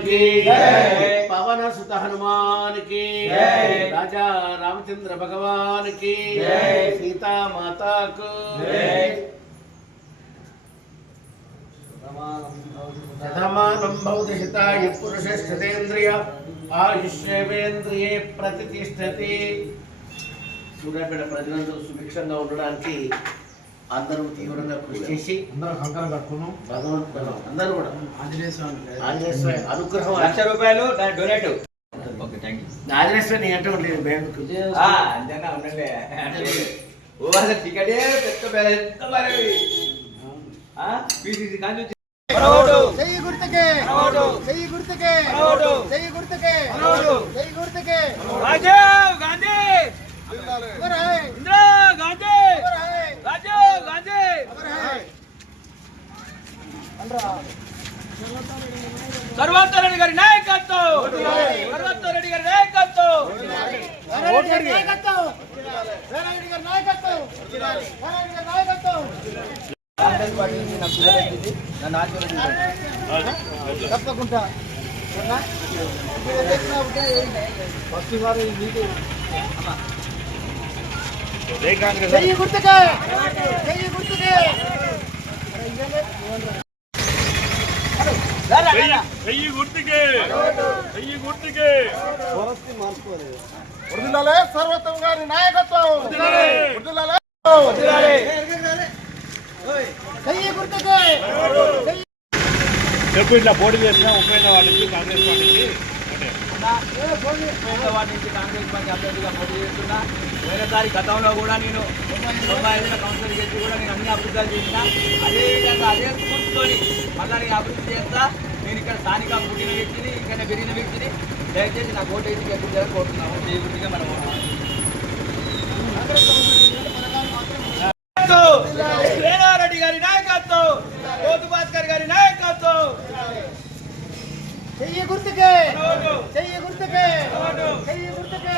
की पवन सुत हनुमान की राजा रामचंद्र भगवान की सीता माता को शतमानं भवति हिताय पुरुषस्थितेन्द्रिय आयुष्येवेन्द्रिये प्रतिष्ठति। సూర్యాపేట ప్రజలందరూ సుభిక్షంగా ఉండడానికి అందరూ తీవ్రంగా కృషి చేసి అందరూ కూడా ఆంజనేయ స్వామి అనుగ్రహం ₹1,00,000 donate. Okay, thank you. Anjaneya Swami అంటే ఉండలేదు బ్యాంకు అంతేనా ఉండండి. టికెటే పెద్ద పీసీసీ కానీ చెయ్యి గుర్తుకే చెయ్యి గుర్తుకే చెయ్యి గుర్తుకే చెయ్యి గుర్తుకే రాజీవ్ గాంధీ ఇందిరా గాంధీ రాజీవ్ గాంధీ సర్వోత్తర రెడ్డి గారి నాయకత్వం సర్వోత్తర రెడ్డి గారి నాయకత్వం తప్పకుండా గుర్తుకే గుర్తుకే సర్వోత్తమ గారి నాయకత్వం చెప్పు. ఇట్లా పోటీ చేసిన ఉపయోగ వాటి నుంచి కాంగ్రెస్ పార్టీకి వాటి నుంచి కాంగ్రెస్ పార్టీ అభ్యర్థిగా పోటీ చేస్తున్నా. పోయినసారి గతంలో కూడా నేను 95 కౌన్సిల్ చేసి కూడా నేను అన్ని అభివృద్ధాలు చేసిన. అదేవిధంగా అదే స్ఫూర్తితో మళ్ళీ నేను అభివృద్ధి చేస్తా. నేను ఇక్కడ స్థానిక పుట్టిన వ్యక్తిని, ఇక్కడ పెరిగిన వ్యక్తిని. దయచేసి నాకు ఓటు వేసి గెలిపించాలని కోరుతున్నాము. దేవుడిగా మనం రెడ్డి గారి నాయకత్వం, కోతు భాస్కర్ గారి నాయకత్వం. చెయ్యి గుర్తుకే చెయ్యి గుర్తుకే చెయ్యి గుర్తుకే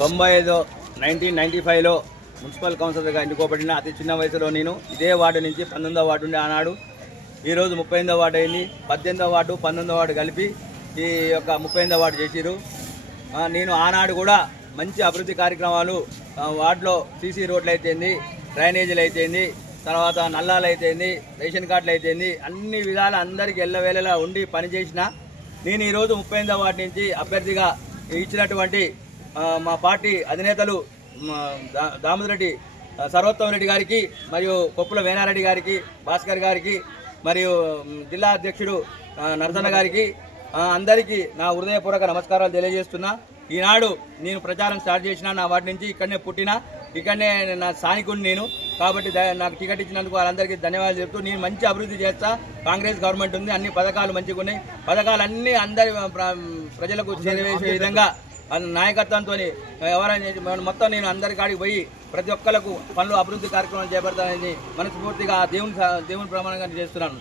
తొంభై 1995లో మున్సిపల్ కౌన్సిలర్గా ఎన్నుకోబడిన అతి చిన్న వయసులో నేను ఇదే వార్డు నుంచి 19వ వార్డు ఉండే ఆనాడు. ఈరోజు 38వ వార్డు అయింది. 18వ వార్డు 19వ వార్డు కలిపి ఈ యొక్క 38వ వార్డు చేసిరు. నేను ఆనాడు కూడా మంచి అభివృద్ధి కార్యక్రమాలు వార్డులో సీసీ రోడ్లు అయితేంది, డ్రైనేజీలు అయితేంది, తర్వాత నల్లాలు అయితేంది, రేషన్ కార్డులు అయితేంది, అన్ని విధాలు అందరికీ ఎల్లవేళలా ఉండి పనిచేసిన నేను ఈరోజు 38వ వార్డు నుంచి అభ్యర్థిగా ఇచ్చినటువంటి మా పార్టీ అధినేతలు దామోదర్ రెడ్డి సర్వోత్తమ రెడ్డి గారికి, మరియు కొప్పుల వేనారెడ్డి గారికి, భాస్కర్ గారికి, మరియు జిల్లా అధ్యక్షుడు నరసన్న గారికి అందరికీ నా హృదయపూర్వక నమస్కారాలు తెలియజేస్తున్నా. ఈనాడు నేను ప్రచారం స్టార్ట్ చేసిన నా వాటి నుంచి ఇక్కడనే పుట్టిన, ఇక్కడనే నా స్థానికుడిని నేను. కాబట్టి నాకు టికెట్ ఇచ్చినందుకు వాళ్ళందరికీ ధన్యవాదాలు చెప్తూ నేను మంచి అభివృద్ధి చేస్తా. కాంగ్రెస్ గవర్నమెంట్ ఉంది, అన్ని పథకాలు మంచిగా ఉన్నాయి. పథకాలన్నీ అందరి ప్రజలకు చేరవేసే విధంగా నాయకత్వంతో ఎవరైనా మొత్తం నేను అందరి కాడికి పోయి ప్రతి ఒక్కరికి పనులు అభివృద్ధి కార్యక్రమాలు చేపడతానని మనస్ఫూర్తిగా దేవుని ప్రమాణంగా చేస్తున్నాను.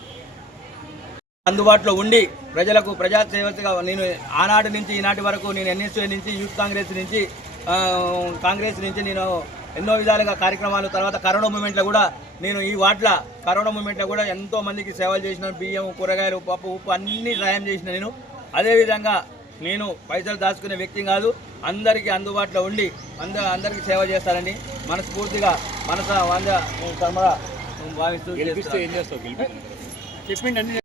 అందుబాటులో ఉండి ప్రజలకు ప్రజాసేవగా నేను ఆనాటి నుంచి ఈనాటి వరకు నేను ఎన్ఎస్యూ నుంచి, యూత్ కాంగ్రెస్ నుంచి నేను ఎన్నో విధాలుగా కార్యక్రమాలు, తర్వాత కరోనా మూమెంట్లో కూడా నేను ఈ వార్డుల కరోనా మూమెంట్లో కూడా ఎంతో మందికి సేవలు చేసిన. బియ్యం, కూరగాయలు, పప్పు, ఉప్పు అన్నీ సాయం చేసిన నేను. అదేవిధంగా నేను పైసలు దాచుకునే వ్యక్తి కాదు, అందరికీ అందుబాటులో ఉండి అందరికీ సేవ చేస్తారని మనస్ఫూర్తిగా భావిస్తూ చెప్పిండి.